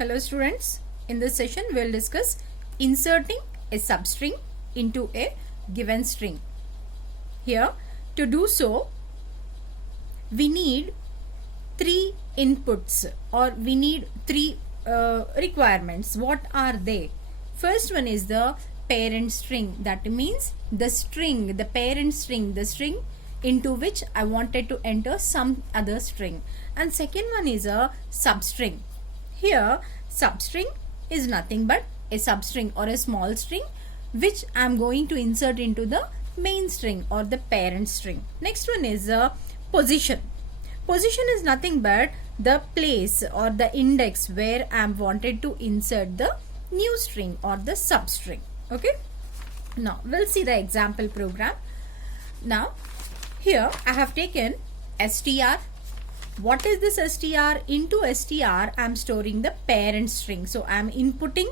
Hello students, in this session we will discuss inserting a substring into a given string. Here, to do so, we need three inputs or we need three requirements. What are they? First one is the parent string, that means the string, the parent string, the string into which I wanted to enter some other string, and second one is a substring. Here substring is nothing but a substring or a small string which I am going to insert into the main string or the parent string. Next one is a position. Position is nothing but the place or the index where I am wanted to insert the new string or the substring. Okay, now we'll see the example program. Now here I have taken str. What is this str? Into str I am storing the parent string. So I am inputting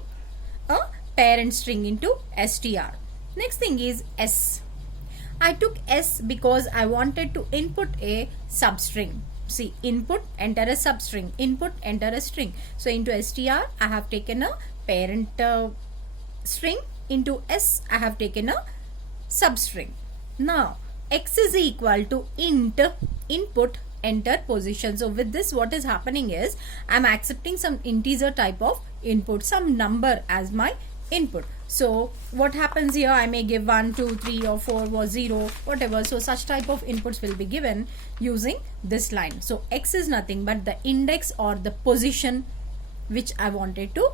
a parent string into str. Next thing is s. I took s because I wanted to input a substring. See, input, enter a substring, input, enter a string. So into str I have taken a parent string, into s I have taken a substring. Now x is equal to int input enter position. So with this what is happening is I am accepting some integer type of input, some number as my input. So what happens here, I may give 1, 2, 3 or 4 or 0, whatever. So such type of inputs will be given using this line. So x is nothing but the index or the position which I wanted to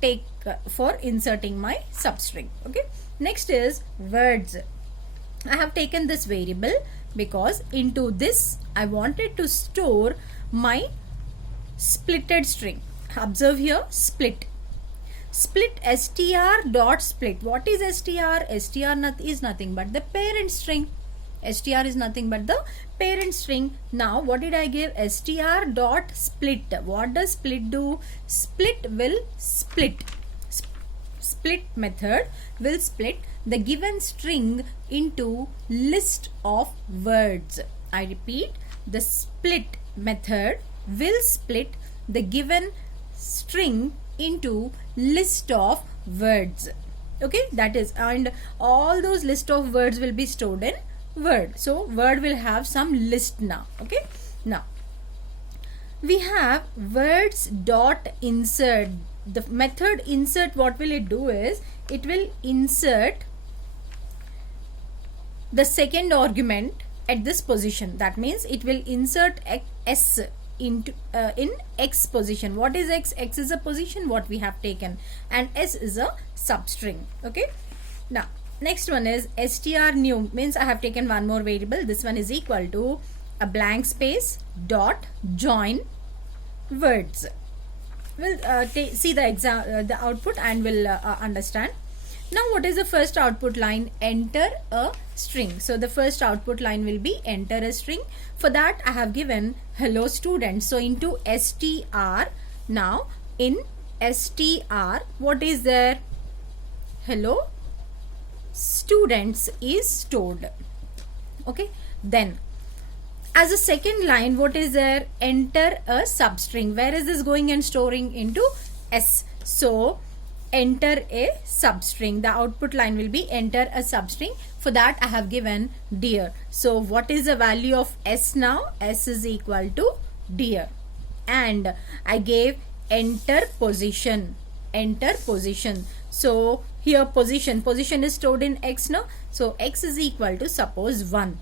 take for inserting my substring. Okay, next is words. I have taken this variable because into this I wanted to store my splitted string. Observe here, split str dot split. What is str? Str is nothing but the parent string. Str is nothing but the parent string. Now what did I give? Str dot split. What does split do? Split will split. Split method will split the given string into list of words. I repeat, the split method will split the given string into list of words. Okay, that is, and all those list of words will be stored in word. So word will have some list now. Okay, now we have words dot insert. The method insert, what will it do is it will insert the second argument at this position. That means it will insert s into in x position. What is x? X is a position what we have taken, and s is a substring. Okay, now next one is str new, means I have taken one more variable. This one is equal to a blank space dot join words. We'll see the output and we'll understand. Now what is the first output line? Enter a string. So the first output line will be enter a string. For that I have given hello student. So into str, now in str what is there? Hello students is stored. Okay, then as a second line what is there? Enter a substring. Where is this going and storing? Into s. So enter a substring. The output line will be enter a substring. For that I have given dear. So what is the value of s now? S is equal to dear, and I gave enter position. Enter position. So here position is stored in x now. So x is equal to suppose 1.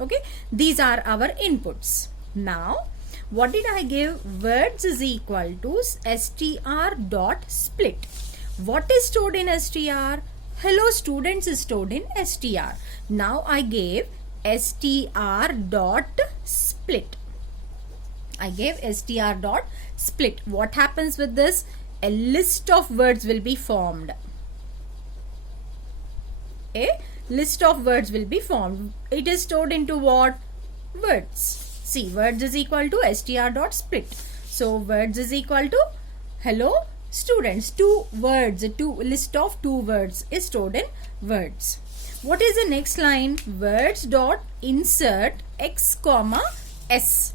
Okay, these are our inputs. Now what did I give? Words is equal to str dot split. What is stored in str? Hello students is stored in str. Now I gave str dot split. I gave str dot split. What happens with this? A list of words will be formed. A list of words will be formed. It is stored into what? Words. See, words is equal to str dot split. So words is equal to hello students. Two words, list of 2 words is stored in words. What is the next line? Words dot insert x comma s.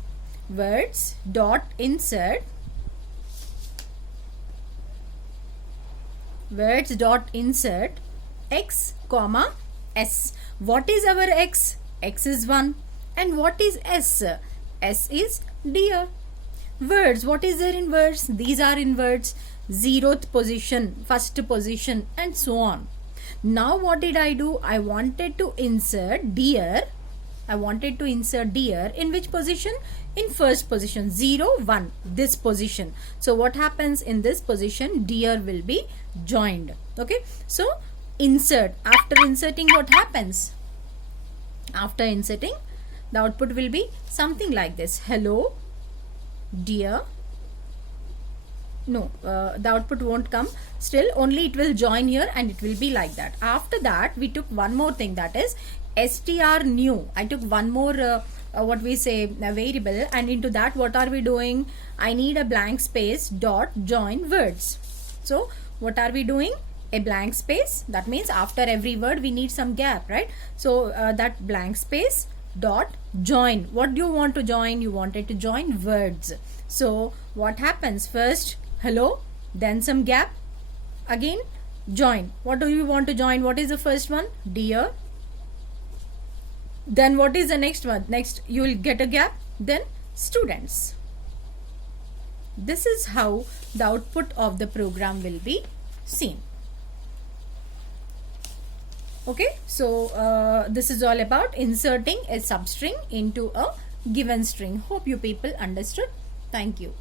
Words dot insert words dot insert x comma s. What is our x? X is 1. And what is s? S is deer. Words, what is there in words? These are in words. 0th position, 1st position, and so on. Now what did I do? I wanted to insert deer. I wanted to insert deer in which position? In first position, 0, 1, this position. So what happens in this position? Deer will be joined. Okay. So insert. After inserting, what happens? After inserting, the output will be something like this. Hello, dear. No, the output won't come. Still, only it will join here and it will be like that. After that, we took one more thing, that is str new. I took one more what we say variable, and into that what are we doing? I need a blank space dot join words. So what are we doing? A blank space. That means after every word we need some gap, right? So that blank space dot join. What do you want to join? You wanted to join words. So what happens? First hello, then some gap, again join. What do you want to join? What is the first one? Dear. Then what is the next one? Next you will get a gap, then students. This is how the output of the program will be seen. Okay, so this is all about inserting a substring into a given string. Hope you people understood. Thank you.